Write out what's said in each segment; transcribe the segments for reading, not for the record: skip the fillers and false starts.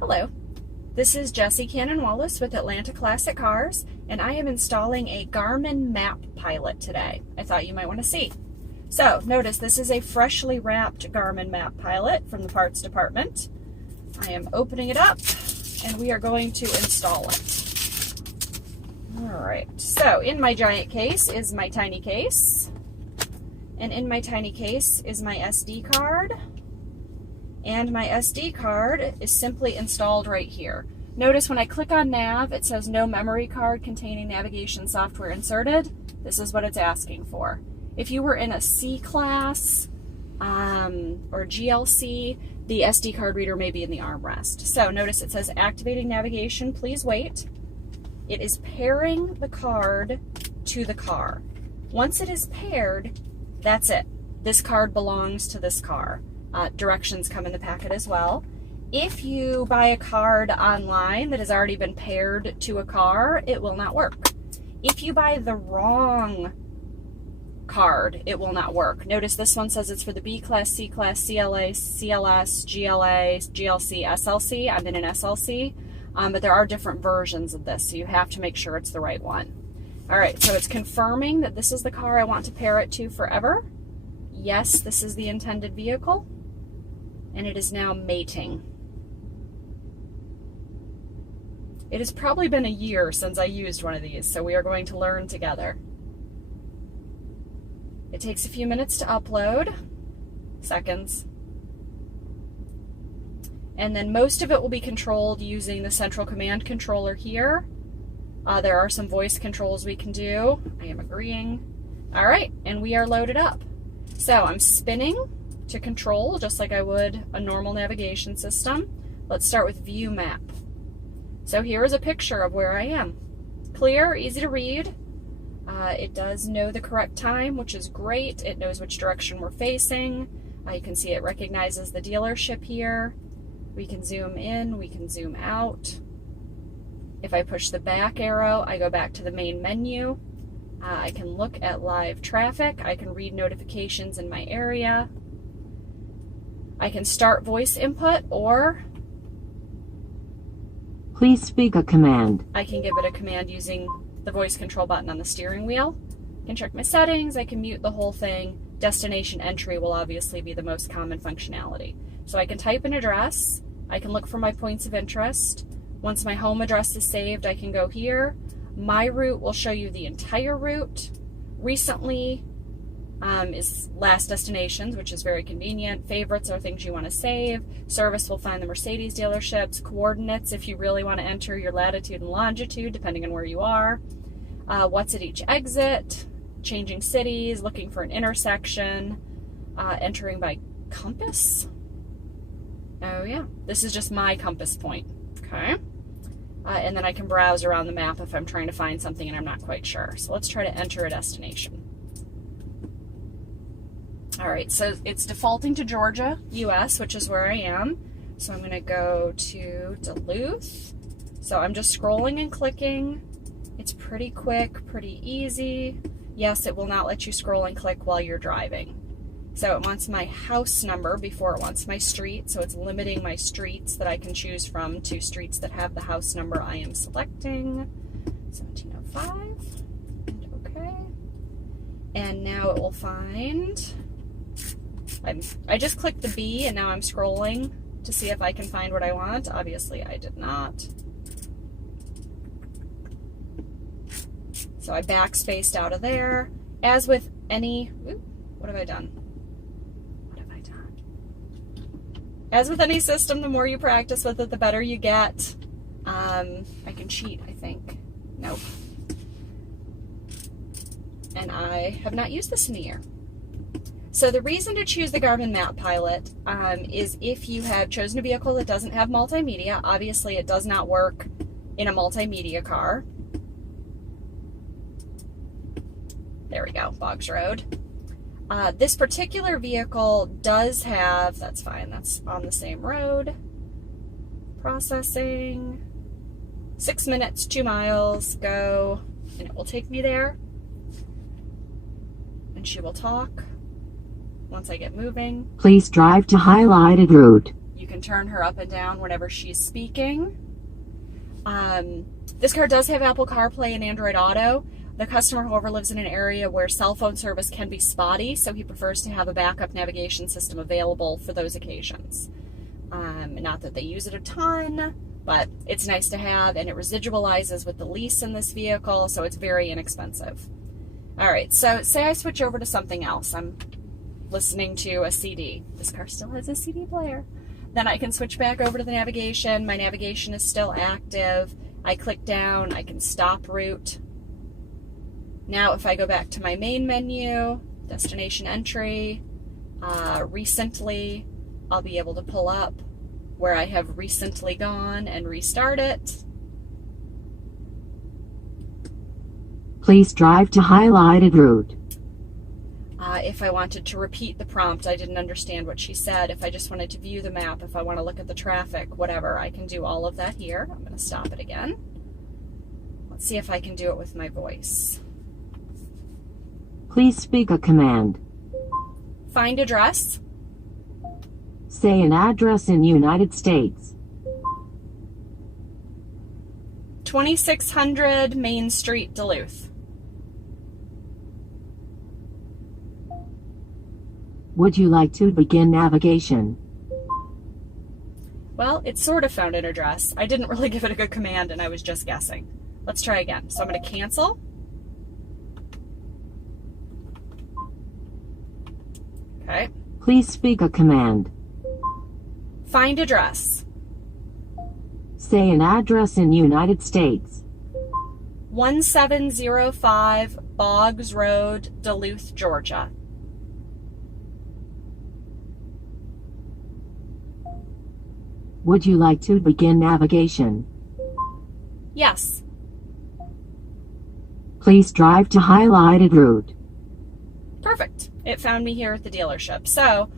Hello, this is Jessie Cannon-Wallace with Atlanta Classic Cars, and I am installing a Garmin map pilot today. I thought you might want to see. So notice this is a freshly wrapped Garmin map pilot from the parts department. I am opening it up and we are going to install it. Alright, so in my giant case is my tiny case, and in my tiny case is my SD card. And my SD card is simply installed right here. Notice when I click on nav, it says no memory card containing navigation software inserted. This is what it's asking for. If you were in a C class or GLC, the SD card reader may be in the armrest. So notice it says activating navigation, please wait. It is pairing the card to the car. Once it is paired, that's it. This card belongs to this car. Directions come in the packet as well. If you buy a card online that has already been paired to a car, it will not work. If you buy the wrong card, it will not work. Notice this one says it's for the B class, C class, CLA, CLS, GLA, GLC, SLC. I'm in an SLC, but there are different versions of this, so you have to make sure it's the right one. All right, so it's confirming that this is the car I want to pair it to forever. Yes, this is the intended vehicle. And it is now mating. It has probably been a year since I used one of these, so we are going to learn together. It takes a few minutes to upload, seconds. And then most of it will be controlled using the central command controller here. There are some voice controls we can do. I am agreeing. All right, and we are loaded up. So I'm spinning to control, just like I would a normal navigation system. Let's start with view map. So here is a picture of where I am. Clear, easy to read. It does know the correct time, which is great. It knows which direction we're facing. You can see it recognizes the dealership here. We can zoom in, we can zoom out. If I push the back arrow, I go back to the main menu. I can look at live traffic. I can read notifications in my area. I can start voice input, or please speak a command. I can give it a command using the voice control button on the steering wheel. I can check my settings. I can mute the whole thing. Destination entry will obviously be the most common functionality. So I can type an address. I can look for my points of interest. Once my home address is saved, I can go here. My route will show you the entire route. Recently is last destinations, which is very convenient. Favorites are things you want to save. Service will find the Mercedes dealerships. Coordinates, if you really want to enter your latitude and longitude, depending on where you are. What's at each exit. Changing cities, looking for an intersection. Entering by compass. Oh yeah, this is just my compass point. Okay. And then I can browse around the map if I'm trying to find something and I'm not quite sure. So let's try to enter a destination. All right, so it's defaulting to Georgia, US, which is where I am. So I'm gonna go to Duluth. So I'm just scrolling and clicking. It's pretty quick, pretty easy. Yes, it will not let you scroll and click while you're driving. So it wants my house number before it wants my street, so it's limiting my streets that I can choose from to streets that have the house number I am selecting. 1705, and okay. And now it will find, I just clicked the B and now I'm scrolling to see if I can find what I want. Obviously I did not. So I backspaced out of there. As with any, what have I done? As with any system, the more you practice with it, the better you get. I can cheat, I think. Nope. And I have not used this in a year. So the reason to choose the Garmin Map Pilot is if you have chosen a vehicle that doesn't have multimedia. Obviously, it does not work in a multimedia car. There we go, Boggs Road. This particular vehicle does have, that's fine, that's on the same road. Processing. 6 minutes, 2 miles, go, and it will take me there. And she will talk once I get moving. Please drive to highlighted route. You can can turn her up and down whenever she's speaking. This car does have Apple CarPlay and Android Auto. The customer, however, lives in an area where cell phone service can be spotty, so he prefers to have a backup navigation system available for those occasions. Not that they use it a ton, but it's nice to have, and it residualizes with the lease in this vehicle, so it's very inexpensive. All right, so say I switch over to something else. I'm listening to a CD. This car still has a CD player. Then I can switch back over to the navigation. My navigation is still active. I click down, I can stop route. Now if I go back to my main menu, destination entry, recently, I'll be able to pull up where I have recently gone and restart it. Please drive to highlighted route. If I wanted to repeat the prompt, I didn't understand what she said. If I just wanted to view the map, if I want to look at the traffic, whatever, I can do all of that here. I'm going to stop it again. Let's see if I can do it with my voice. Please speak a command. Find address. Say an address in United States. 2600 Main Street, Duluth. Would you like to begin navigation? Well, it sort of found an address. I didn't really give it a good command and I was just guessing. Let's try again. So I'm going to cancel. Okay. Please speak a command. Find address. Say an address in United States. 1705 Boggs Road, Duluth, Georgia. Would you like to begin navigation? Yes. Please drive to highlighted route. Perfect. It found me here at the dealership. So,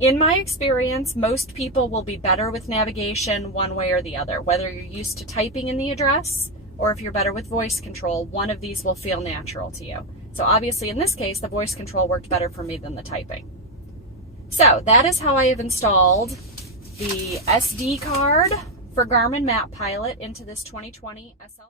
in my experience, most people will be better with navigation one way or the other. Whether you're used to typing in the address or if you're better with voice control, one of these will feel natural to you. So obviously in this case, the voice control worked better for me than the typing. So that is how I have installed the SD card for Garmin Map Pilot into this 2020 SL.